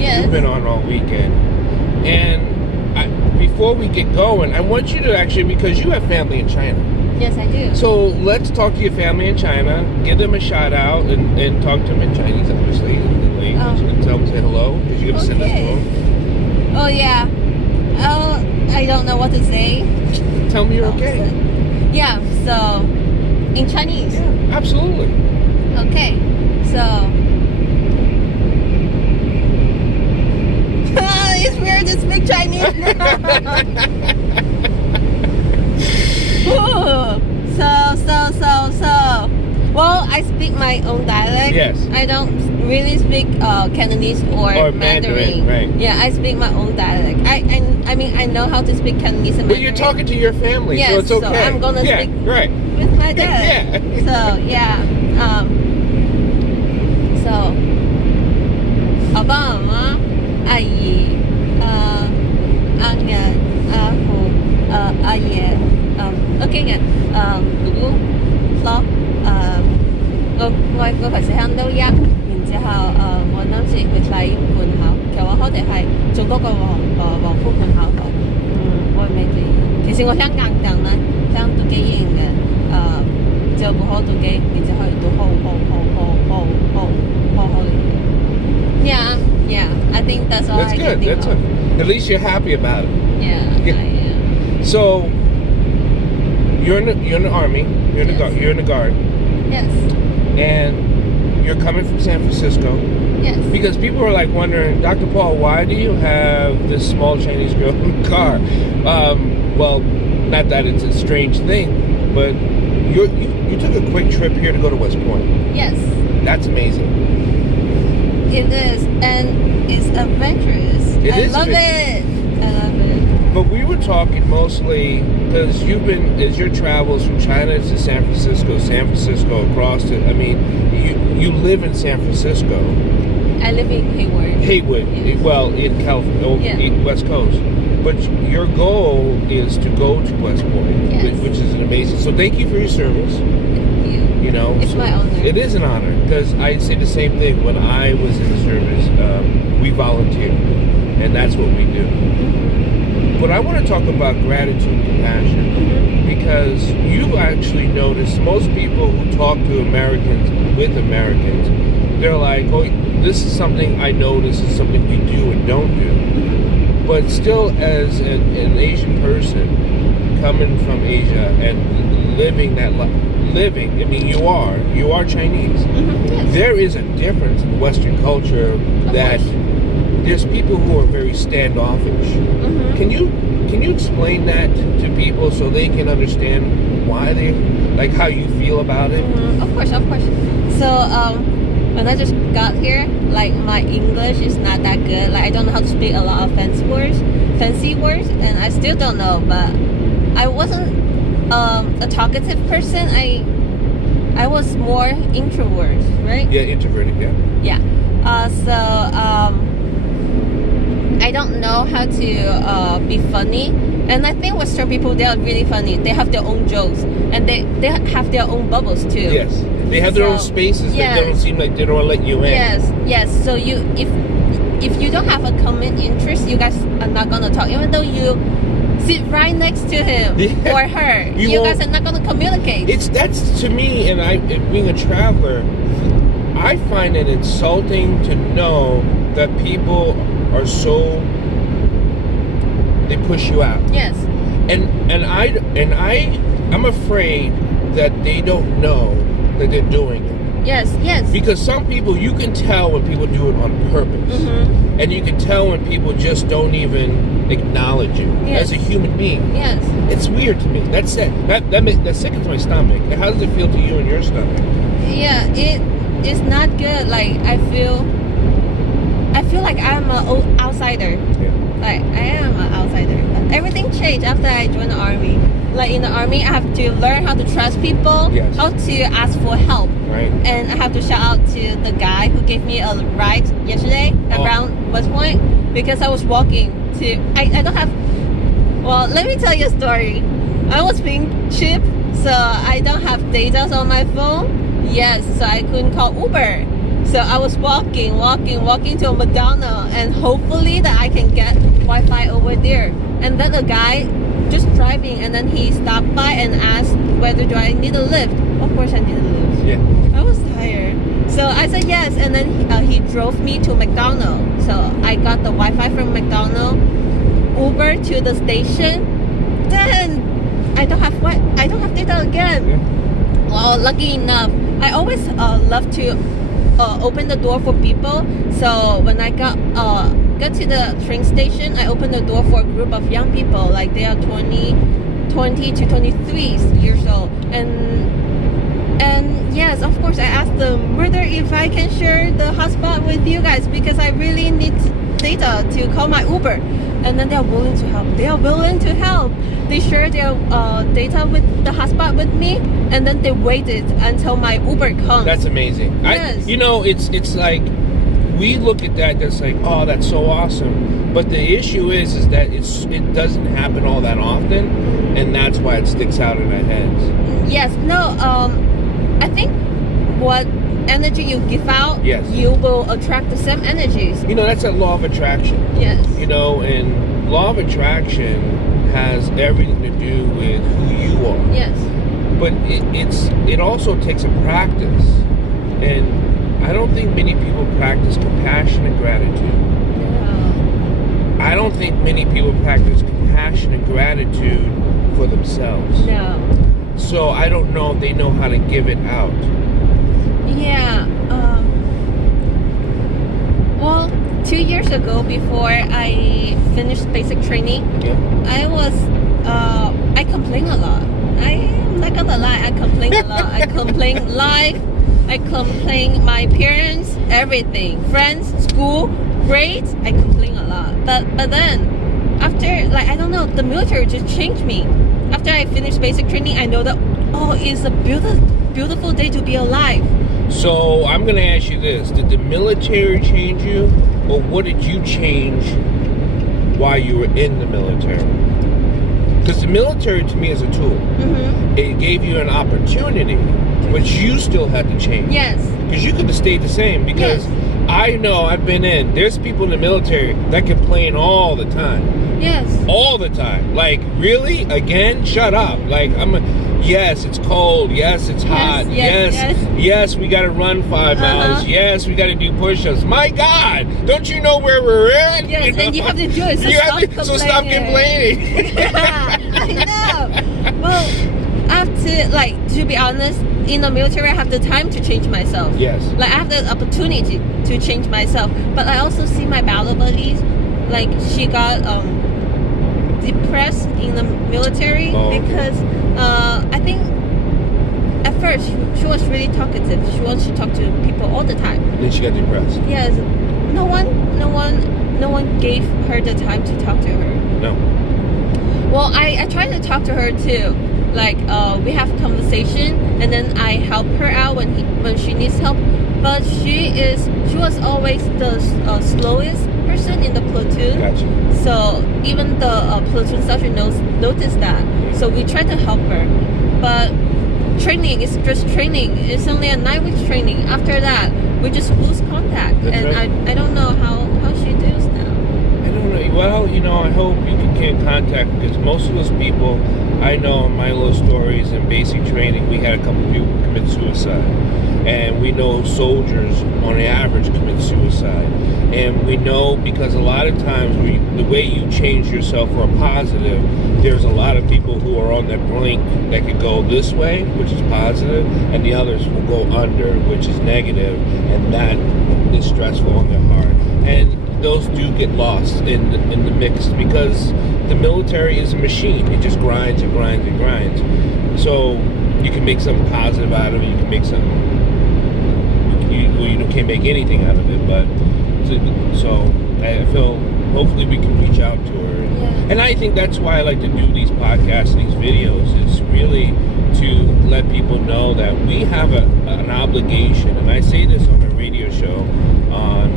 that you've been on all weekend. And before we get going, I want you to actually, because you have family in China. Yes, I do. So let's talk to your family in China, give them a shout out, and talk to them in Chinese, obviously. And tell them, say hello, because you're going to send us to them. Oh, yeah. I don't know what to say. Tell me you're okay. Yeah, so in Chinese. Yeah, absolutely. Okay, so it's weird to speak Chinese now. So. Well, I speak my own dialect. Yes. I don't really speak Cantonese or Mandarin. Right. Yeah, I speak my own dialect. I mean, I know how to speak Cantonese and Mandarin. But you're talking to your family, yes, so it's okay. So I'm gonna speak with my dialect. So yeah. So 阿爸阿媽、阿姨、阿爺、阿父、阿爺、屋企人、姑姑、咯。我平時響都一，然之後我當時佢喺門口，其實我哋係做嗰個黃埔門口度，我未哋。其實我想硬凳啦，想都幾型嘅，就唔好都幾，然之後都好嘅。Yeah, I think that's all. That's good. That's good. At least you're happy about it. Yeah. I am. So you're in the army. You're in the guard. Yes. And you're coming from San Francisco. Yes. Because people are like wondering, Dr. Paul, why do you have this small Chinese girl in the car? Well, not that it's a strange thing, but you took a quick trip here to go to West Point. Yes. That's amazing. It is, and it's adventurous. I love it. But we were talking mostly because as your travels from China to San Francisco across to, I mean, you live in San Francisco. I live in Haywood. Yes. Well, in California, West Coast. But your goal is to go to West Point, yes. which is an amazing. So thank you for your service. Thank you. You know, it's my honor. It is an honor because I say the same thing. When I was in the service, we volunteer, and that's what we do. But I want to talk about gratitude and compassion because you actually notice most people who talk to Americans with Americans, they're like, oh, this is something I know, this is something we do and don't do. But still, as an Asian person coming from Asia and living that life, I mean, you are Chinese. Yes. There is a difference in Western culture that there's people who are very standoffish. Can you explain that to people so they can understand why they, like, how you feel about it? Of course. So when I just got here, like, my English is not that good. Like, I don't know how to speak a lot of fancy words, and I still don't know. But I wasn't a talkative person. I was more introvert, right? Yeah, introverted. Yeah. I don't know how to be funny, and I think Western people, they are really funny. They have their own jokes, and they have their own bubbles too. Yes, they have their own spaces that don't seem like they don't let you in. Yes. So if you don't have a common interest, you guys are not gonna talk, even though you sit right next to him or her. You guys are not gonna communicate. That's to me, and being a traveler, I find it insulting to know that people are so, they push you out. Yes. And I'm afraid that they don't know that they're doing it. Yes. Because some people, you can tell when people do it on purpose. And you can tell when people just don't even acknowledge you as a human being. Yes. It's weird to me. That's it. That sickens my stomach. How does it feel to you in your stomach? Yeah, it's not good. Like, I feel like I'm an outsider. Yeah. Like, I am an outsider. But everything changed after I joined the army. Like, in the army, I have to learn how to trust people, how to ask for help. Right. And I have to shout out to the guy who gave me a ride yesterday around West Point, because I was walking to, I don't have, well, let me tell you a story. I was being cheap, so I don't have data on my phone. Yes, so I couldn't call Uber. So I was walking to a McDonald's, and hopefully that I can get Wi-Fi over there. And then a guy just driving, and then he stopped by and asked whether do I need a lift. Of course I need a lift. Yeah. I was tired. So I said yes, and then he drove me to McDonald's. So I got the Wi-Fi from McDonald's, Uber to the station. Then I don't have data again. Yeah. Well, lucky enough, I always love to open the door for people. So when I got to the train station, I opened the door for a group of young people, like they are 20 to 23 years old, and yes, of course, I asked them whether if I can share the hotspot with you guys because I really need data to call my Uber. And then they are willing to help. They share their data with the hotspot with me, and then they waited until my Uber comes. That's amazing. Yes. It's like we look at that's like, oh, that's so awesome. But the issue is that it doesn't happen all that often, and that's why it sticks out in our heads. Yes. No. I think what energy you give out, yes, you will attract the same energies. That's a law of attraction. Yes. And law of attraction has everything to do with who you are. Yes. But it also takes a practice, and I don't think many people practice compassion and gratitude. No. I don't think many people practice compassion and gratitude for themselves. No. So I don't know if they know how to give it out. Yeah. Well, 2 years ago, before I finished basic training, Yeah. I complain a lot. I'm not gonna lie, I complain a lot. I complain life, I complain my parents, everything, friends, school, grades. I complain a lot. But then, after, I don't know, the military just changed me. After I finished basic training, I know that, it's a beautiful day to be alive. So I'm going to ask you this. Did the military change you, or what did you change while you were in the military? Because the military to me is a tool. Mm-hmm. It gave you an opportunity, but you still had to change. Yes. Because you could have stayed the same. Because I know I've been in. There's people in the military that complain all the time. Yes. All the time. Like, really? Again? Shut up. Like, yes, it's cold. Yes, it's hot. Yes, we got to run 5 miles. Yes, we got to do push-ups. My God, don't you know where we're at? Yes, and you have to do it. So stop complaining. I know. Well, I have to, to be honest, in the military, I have the time to change myself. Yes. I have the opportunity to change myself. But I also see my battle buddies, she got depressed in the military because I think at first she was really talkative. She wants to talk to people all the time. Then she got depressed. Yes, no one gave her the time to talk to her. No. Well, I tried to talk to her too. We have conversation, and then I help her out when she needs help. But she was always the slowest person in the platoon. Gotcha. So even the platoon sergeant noticed that. So we tried to help her, but training is just training. It's only a 9 weeks training. After that, we just lose contact. That's and right. I don't know how she does now. I don't know. Well, I hope you can get in contact, because most of those people I know in my little stories and basic training, we had a couple people commit suicide. And we know soldiers on the average commit suicide. And we know, because a lot of times the way you change yourself for a positive, there's a lot of people who are on that blink that could go this way, which is positive, and the others will go under, which is negative, and that is stressful on their heart. And those do get lost in the mix, because the military is a machine. It just grinds and grinds and grinds. So you can make something positive out of it. You can make something. You can't make anything out of it. But so I feel hopefully we can reach out to her. Yeah. And I think that's why I like to do these podcasts and these videos, is really to let people know that we have an obligation. And I say this on a radio show on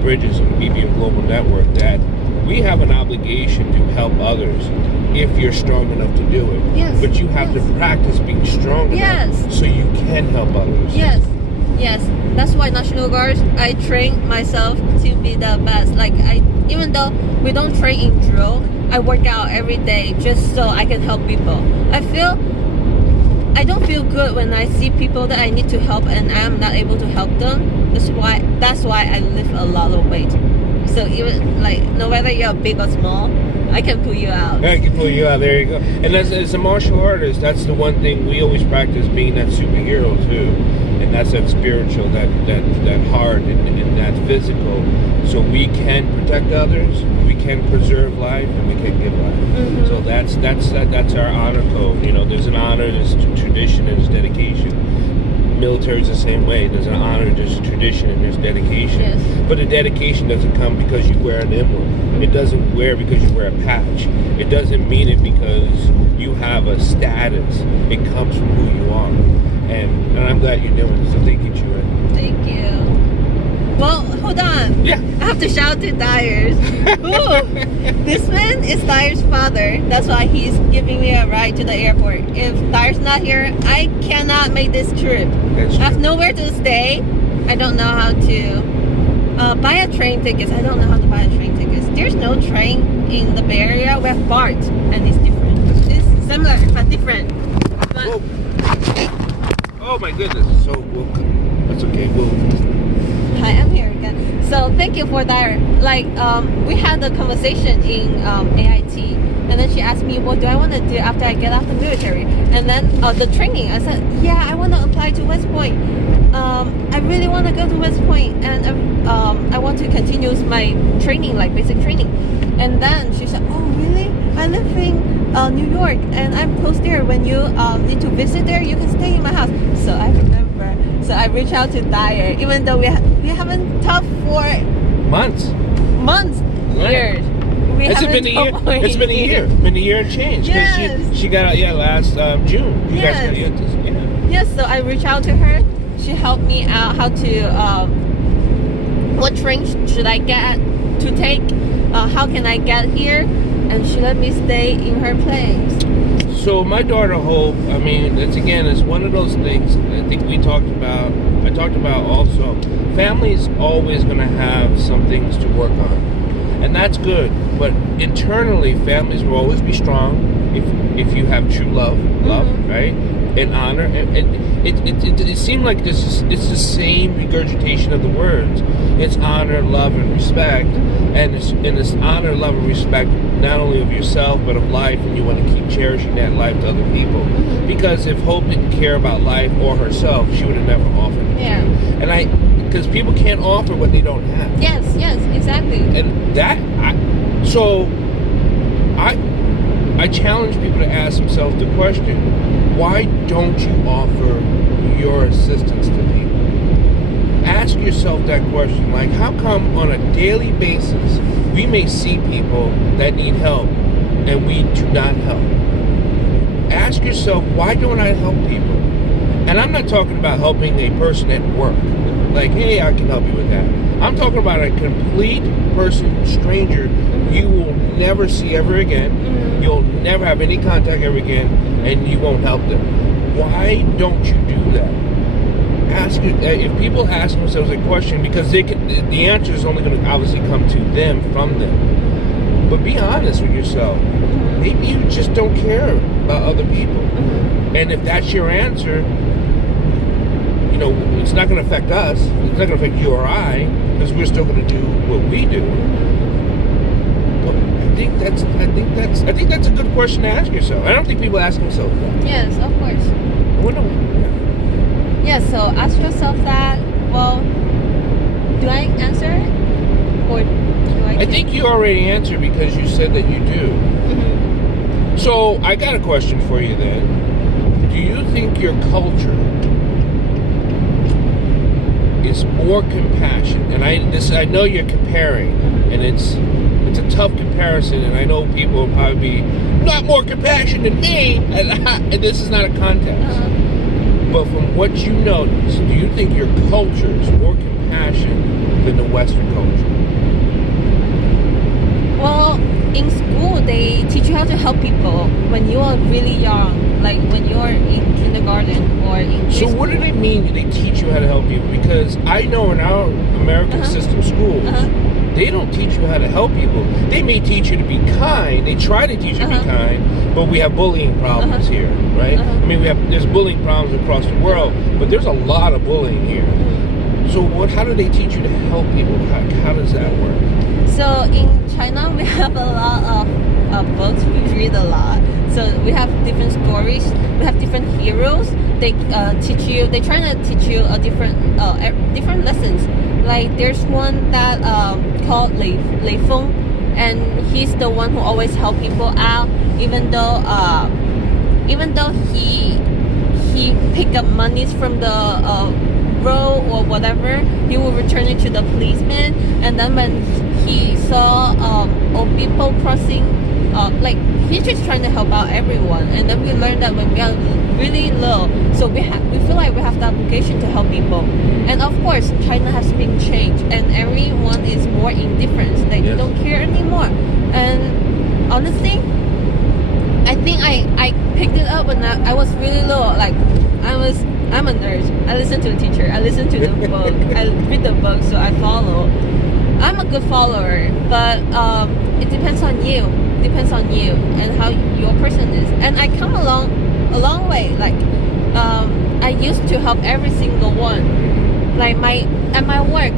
Bridges on the BBM Global Network, that we have an obligation to help others if you're strong enough to do it. Yes. But you have to practice being strong enough so you can help others. Yes. Yes, that's why National Guard, I train myself to be the best. Like even though we don't train in drill, I work out every day just so I can help people. I don't feel good when I see people that I need to help and I'm not able to help them. That's why I lift a lot of weight. So even like no matter you're big or small, I can pull you out. I can pull you out. There you go. And as a martial artist, that's the one thing we always practice, being that superhero too. And that's that spiritual, that heart, and that physical. So we can protect others, we can preserve life, and we can give life. Mm-hmm. So that's our honor code. You know, there's an honor, there's tradition, and there's dedication. Military's the same way. There's an honor, there's a tradition, and there's dedication. Yes. But the dedication doesn't come because you wear an emblem. It doesn't wear because you wear a patch. It doesn't mean it because you have a status. It comes from who you are. And I'm glad you're doing it. So thank you, Joanne. Thank you. Well, hold on. Yeah. I have to shout to Dyers. Ooh, this man is Dyer's father. That's why he's giving me a ride to the airport. If Dyer's not here, I cannot make this trip. That's I have true. nowhere to stay. I don't know how to buy a train ticket. I don't know how to buy a train ticket. There's no train in the Bay Area. We have BART, and it's different. It's similar, but different. But Whoa. Oh my goodness. So that's okay. hi, I'm here again. So thank you for Dyer. Like we had a conversation in AIT, and then she asked me, what do I want to do after I get out the military? And then the training, I said, yeah, I want to apply to West Point. I really want to go to West Point, and I want to continue my training, like basic training. And then she said, oh really? I live in New York, and I'm close there. When you need to visit there, you can stay in my house. So I remember. So I reached out to Dyer, even though we haven't talked for months. Right. Years. It's been a year. It's been a year. Been a year and change. Yes. She got out last June. You Yes. guys got this. Yeah. Yes. So I reached out to her. She helped me out how to what train should I get to take? How can I get here? And she let me stay in her place. So my daughter Hope, I mean, it's one of those things I think I talked about also. Family's always going to have some things to work on, and that's good. But internally, families will always be strong if you have true love, Mm-hmm. right, and honor. And it seemed like it's the same regurgitation of the words. It's honor, love, and respect, and it's honor, love, and respect not only of yourself but of life, and you want to keep cherishing that life to other people. Because if Hope didn't care about life or herself, she would have never offered it. Yeah. And because people can't offer what they don't have. Yes, exactly. And I challenge people to ask themselves the question, why don't you offer your assistance to people? Ask yourself that question. Like, how come on a daily basis we may see people that need help and we do not help? Ask yourself, why don't I help people? And I'm not talking about helping a person at work. Like, hey, I can help you with that. I'm talking about a complete person, stranger, you will never see ever again. You'll never have any contact ever again, and you won't help them. Why don't you do that? If people ask themselves a question, because the answer is only going to obviously come to them from them. But be honest with yourself. Maybe you just don't care about other people. And if that's your answer, it's not going to affect us. It's not going to affect you or I, because we're still going to do what we do. But I think that's a good question to ask yourself. I don't think people ask themselves that. Yes, of course. Yeah, so ask yourself that. Well, do I answer it? Or do I think you already answered because you said that you do. So I got a question for you then. Do you think your culture is more compassionate? And I know you're comparing, and it's a tough comparison, and I know people will probably be not more compassionate than me, and this is not a contest. But from what you notice, do you think your culture is more compassionate than the Western culture? Well, in school they teach you how how to help people when you are really young, like when you are in kindergarten or in So preschool. what do they mean? Do they teach you how to help people? Because I know in our American system schools, they don't teach you how to help people. They may teach you to be kind. They try to teach you to be kind, but we have bullying problems here, right? I mean, there's bullying problems across the world, but there's a lot of bullying here. So how do they teach you to help people? How does that work? So in China, we have a lot of books. We read a lot. So we have different stories. We have different heroes. They teach you. They try to teach you a different lessons. Like there's one that called Lei Feng, and he's the one who always help people out, even though he pick up monies from the road or whatever, he will return it to the policeman. And then when he saw old people crossing, like he's just trying to help out everyone. And then we learned that when we are really low, so we feel like we have the obligation to help people. And of course, China has been changed, and everyone is more indifferent. They don't care anymore. And honestly, I think I picked it up when I was really low. Like I'm a nerd. I listen to the teacher. I listen to the book. I read the book, so I follow. I'm a good follower, but it depends on you. Depends on you and how your person is. And I come a long way. Like I used to help every single one, like at my work,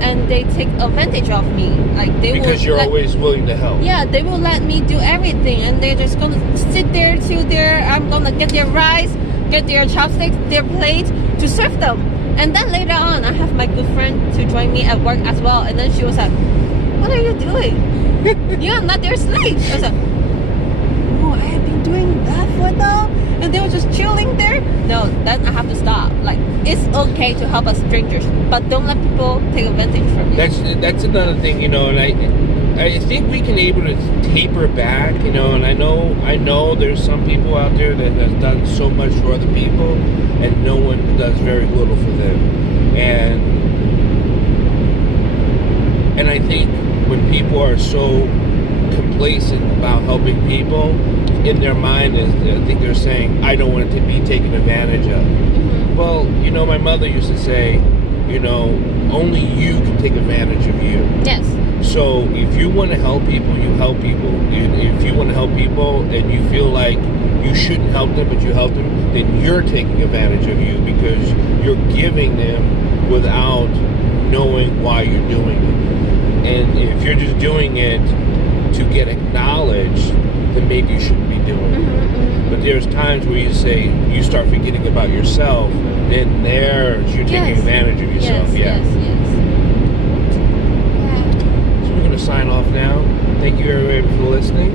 and they take advantage of me. Like because you're always willing to help. Yeah, they will let me do everything, and they're just gonna sit there till I'm gonna get their rice, get their chopsticks, their plates to serve them. And then later on, I have my good friend to join me at work as well. And then she was like, "What are you doing? You're not their slave." I was like, "Oh, I have been doing that for them." And they were just chilling there. No, then I have to stop. Like, it's okay to help us strangers, but don't let people take advantage from you. That's another thing, you know, and I think we can able to taper back, you know, and I know there's some people out there that has done so much for other people, and no one does very little for them. And I think when people are so complacent about helping people, in their mind I think they're saying, I don't want it to be taken advantage of. Well, you know, my mother used to say, you know, only you can take advantage of you. Yes. So if you want to help people, you help people. If you want to help people and you feel like you shouldn't help them, but you help them, then you're taking advantage of you because you're giving them without knowing why you're doing it. And if you're just doing it to get acknowledged, then maybe you shouldn't be doing it. But there's times where you start forgetting about yourself, then you're taking advantage of yourself. Yes. So we're going to sign off now. Thank you everybody for listening.